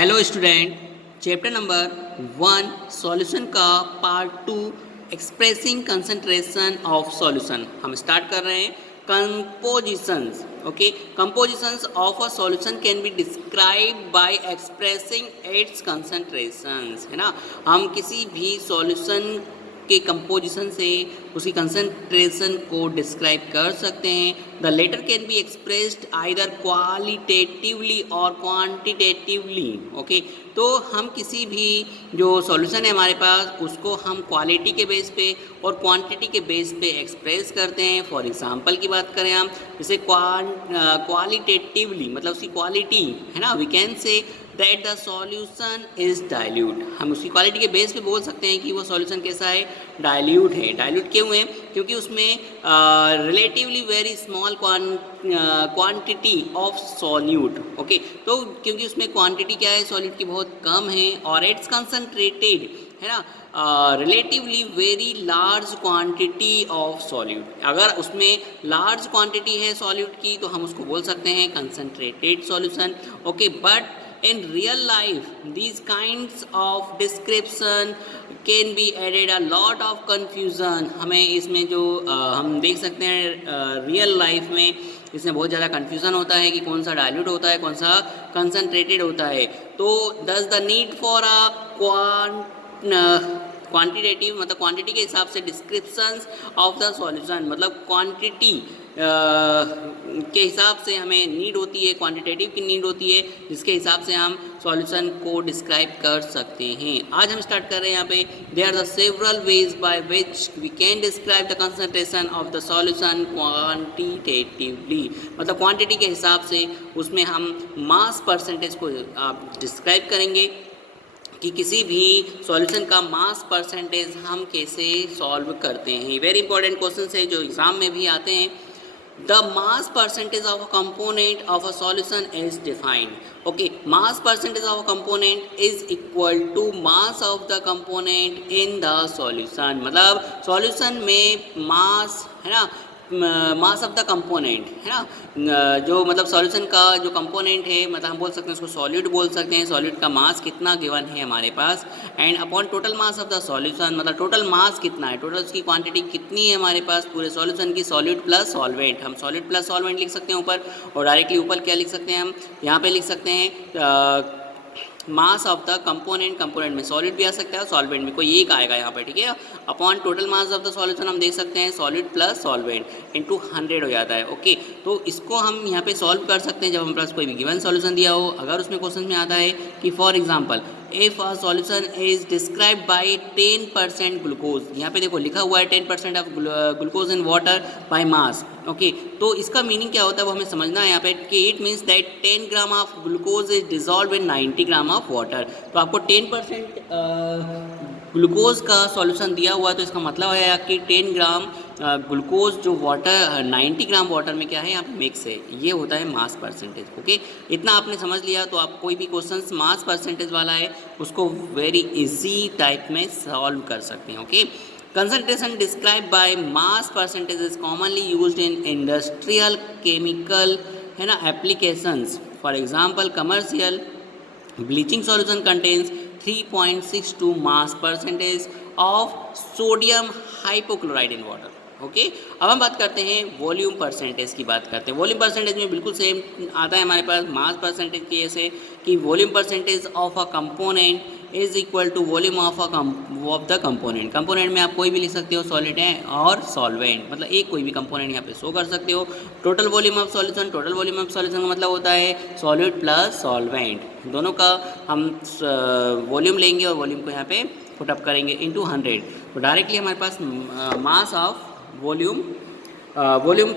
Hello student, chapter number 1 solution का part 2 expressing concentration of solution हम start कर रहे हैं। Compositions, okay, compositions of a solution can be describe by expressing its concentrations, है ना। हम किसी भी सॉल्यूशन के कंपोजिशन से उसकी कंसंट्रेशन को डिस्क्राइब कर सकते हैं। The latter can be expressed either qualitatively or quantitatively, okay. तो हम किसी भी जो सॉल्यूशन है हमारे पास उसको हम क्वालिटी के बेस पे और क्वांटिटी के बेस पे एक्सप्रेस करते हैं। फॉर एग्जांपल की बात करें हम, जैसे क्वालिटेटिवली मतलब उसकी क्वालिटी, है ना, we can say that the solution is dilute. हम उसकी क्वालिटी के बेस पे बोल सकते हैं कि वो सॉल्यूशन कैसा है, डाइल्यूट है। डाइल्यूट क्यों है? क्योंकि उसमें relatively very small quantity of solute, okay. तो क्योंकि उसमें क्वांटिटी क्या है सॉल्यूट की बहुत कम है और इट्स कंसनट्रेटेड, है ना, relatively very large quantity of solute. अगर उसमें लार्ज क्वांटिटी है सॉल्यूट की तो हम उसको बोल सकते हैं concentrated solution, okay. But in real life these kinds of description can be added a lot of confusion। हमें इसमें जो हम देख सकते हैं रियल लाइफ में इसमें बहुत ज़्यादा कन्फ्यूज़न होता है कि कौन सा डाइल्यूट होता है, कौन सा कंसनट्रेटेड होता है। तो दस the need for a quantitative मतलब क्वांटिटी के हिसाब से डिस्क्रिप्शंस ऑफ द सॉल्यूशन, मतलब क्वांटिटी के हिसाब से हमें नीड होती है, क्वांटिटेटिव की नीड होती है जिसके हिसाब से हम सॉल्यूशन को डिस्क्राइब कर सकते हैं। आज हम स्टार्ट कर रहे हैं यहाँ पे there are the several ways by which we can describe the concentration of the solution quantitatively, मतलब क्वांटिटी के हिसाब से उसमें हम मास परसेंटेज को डिस्क्राइब करेंगे कि किसी भी सॉल्यूशन का मास परसेंटेज हम कैसे सॉल्व करते हैं। वेरी इंपॉर्टेंट क्वेश्चन है जो एग्जाम में भी आते हैं। The mass percentage of a component of a solution is defined. Okay, mass percentage of a component is equal to mass of the component in the solution। मतलब solution में mass, है ना, मास ऑफ द कंपोनेंट, है ना, जो मतलब solution का जो कंपोनेंट है, मतलब हम बोल सकते हैं उसको सॉल्यूट बोल सकते हैं। सॉल्यूट का मास कितना गिवन है हमारे पास, and upon total mass of the solution, मतलब टोटल मास कितना है, टोटल उसकी क्वांटिटी कितनी है हमारे पास पूरे सॉल्यूशन की, सॉल्यूट प्लस सॉल्वेंट। हम सॉल्यूट प्लस सॉल्वेंट लिख सकते हैं ऊपर, और डायरेक्टली ऊपर क्या लिख सकते हैं हम, यहाँ पे लिख सकते हैं मास ऑफ द कंपोनेंट। कंपोनेंट में सॉलिड भी आ सकता है, सॉल्वेंट में कोई एक आएगा यहाँ पे, ठीक है। Upon total mass of the solution हम देख सकते हैं सॉलिड प्लस सॉल्वेंट इनटू 100 हो जाता है, ओके। तो इसको हम यहाँ पे सॉल्व कर सकते हैं जब हमारे पास कोई भी गिवन सॉल्यूशन दिया हो। अगर उसमें क्वेश्चन में आता है कि for example if a solution is describe by 10% glucose, यहाँ पे देखो लिखा हुआ है 10% of glucose in water by mass, okay. तो इसका मीनिंग क्या होता है वो हमें समझना है यहाँ पे कि it means that 10 gram of glucose is dissolve in 90 gram of water. तो आपको 10% ग्लूकोज का सॉल्यूशन दिया हुआ है, तो इसका मतलब है कि 10 ग्राम ग्लूकोज जो वाटर 90 ग्राम वाटर में क्या है यहाँ पे मिक्स है, ये होता है मास परसेंटेज, ओके। इतना आपने समझ लिया तो आप कोई भी क्वेश्चन मास परसेंटेज वाला है उसको वेरी इजी टाइप में सॉल्व कर सकते हैं, okay. Concentration described by mass percentage is commonly used in industrial chemical, है ना, applications। For example, commercial bleaching solution contains 3.62 mass percentage of sodium hypochlorite in water, okay. अब हम बात करते हैं वॉल्यूम परसेंटेज की बात करते हैं। वॉल्यूम परसेंटेज में बिल्कुल सेम आता है हमारे पास मास परसेंटेज की, ऐसे कि volume percentage of a component is equal to volume of the component. Component में आप कोई भी लिख सकते हो, सॉलिड है और सॉल्वेंट, मतलब एक कोई भी कंपोनेंट यहाँ पे शो कर सकते हो। Total volume of solution, total volume of solution का मतलब होता है सॉलिड प्लस सॉल्वेंट, दोनों का हम वॉल्यूम लेंगे और वॉल्यूम को यहाँ पे पुटअप करेंगे इंटू 100। तो डायरेक्टली हमारे पास mass of volume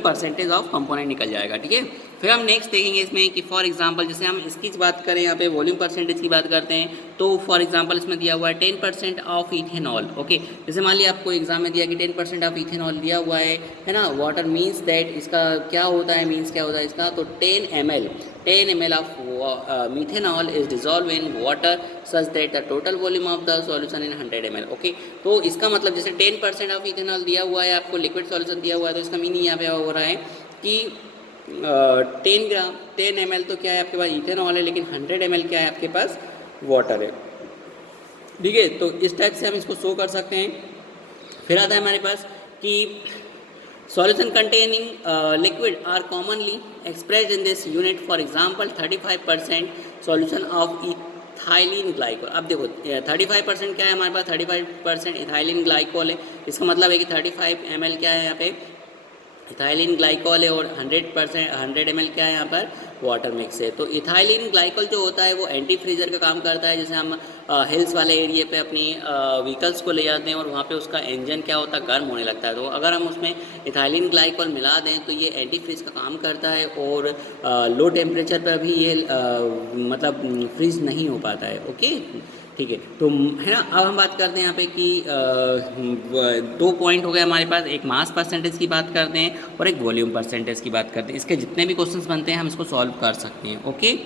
percentage of component निकल जाएगा, ठीक है। फिर हम नेक्स्ट देखेंगे इसमें कि फॉर एग्जांपल जैसे हम इसकी बात करें, यहाँ पे वॉल्यूम परसेंटेज की बात करते हैं, तो फॉर एग्जांपल इसमें दिया हुआ है 10% ऑफ इथेनॉल, ओके। जैसे मान लिया आपको एग्जाम में दिया कि 10% ऑफ इथेनॉल दिया हुआ है ना, वाटर मीन्स दैट इसका क्या होता है, मीन्स क्या होता है इसका, तो 10 ml of methanol is dissolved in water such that the total volume of the solution in 100 ml, okay. तो इसका मतलब जैसे 10% ऑफ इथेनॉल दिया हुआ है आपको, लिक्विड सॉल्यूशन दिया हुआ है, तो इसका मीनिंग यहाँ पे हो रहा है कि 10 ग्राम 10 ml तो क्या है आपके पास इथेनॉल है, लेकिन 100 ml क्या है आपके पास वाटर है। ठीक है, तो इस टाइप से हम इसको शो कर सकते हैं। फिर आता है हमारे पास कि solution containing liquid are commonly expressed in this unit. For example 35% solution of ethylene glycol. अब देखो 35% क्या है हमारे पास, 35% इथाइलिन ग्लाइकोल है। इसका मतलब है कि 35 ml क्या है यहाँ पे इथाइलिन ग्लाइकोल है, और 100 ml क्या है यहाँ पर वाटर मिक्स है। तो इथाइलिन ग्लाइकोल जो होता है वो एंटी फ्रीजर का काम करता है। जैसे हम हिल्स वाले एरिया पे अपनी व्हीकल्स को ले जाते हैं और वहाँ पे उसका इंजन क्या होता है गर्म होने लगता है, तो अगर हम उसमें इथाइलिन ग्लाइकोल मिला दें तो ये एंटी फ्रीज का काम करता है, और लो टेम्परेचर पर भी ये मतलब फ्रीज नहीं हो पाता है। ओके, ठीक है, तो है ना। अब हम बात करते हैं यहाँ पे कि 2 पॉइंट हो गए हमारे पास, एक मास परसेंटेज की बात करते हैं और एक वॉल्यूम परसेंटेज की बात करते हैं। इसके जितने भी क्वेश्चंस बनते हैं हम इसको सॉल्व कर सकते हैं। ओके।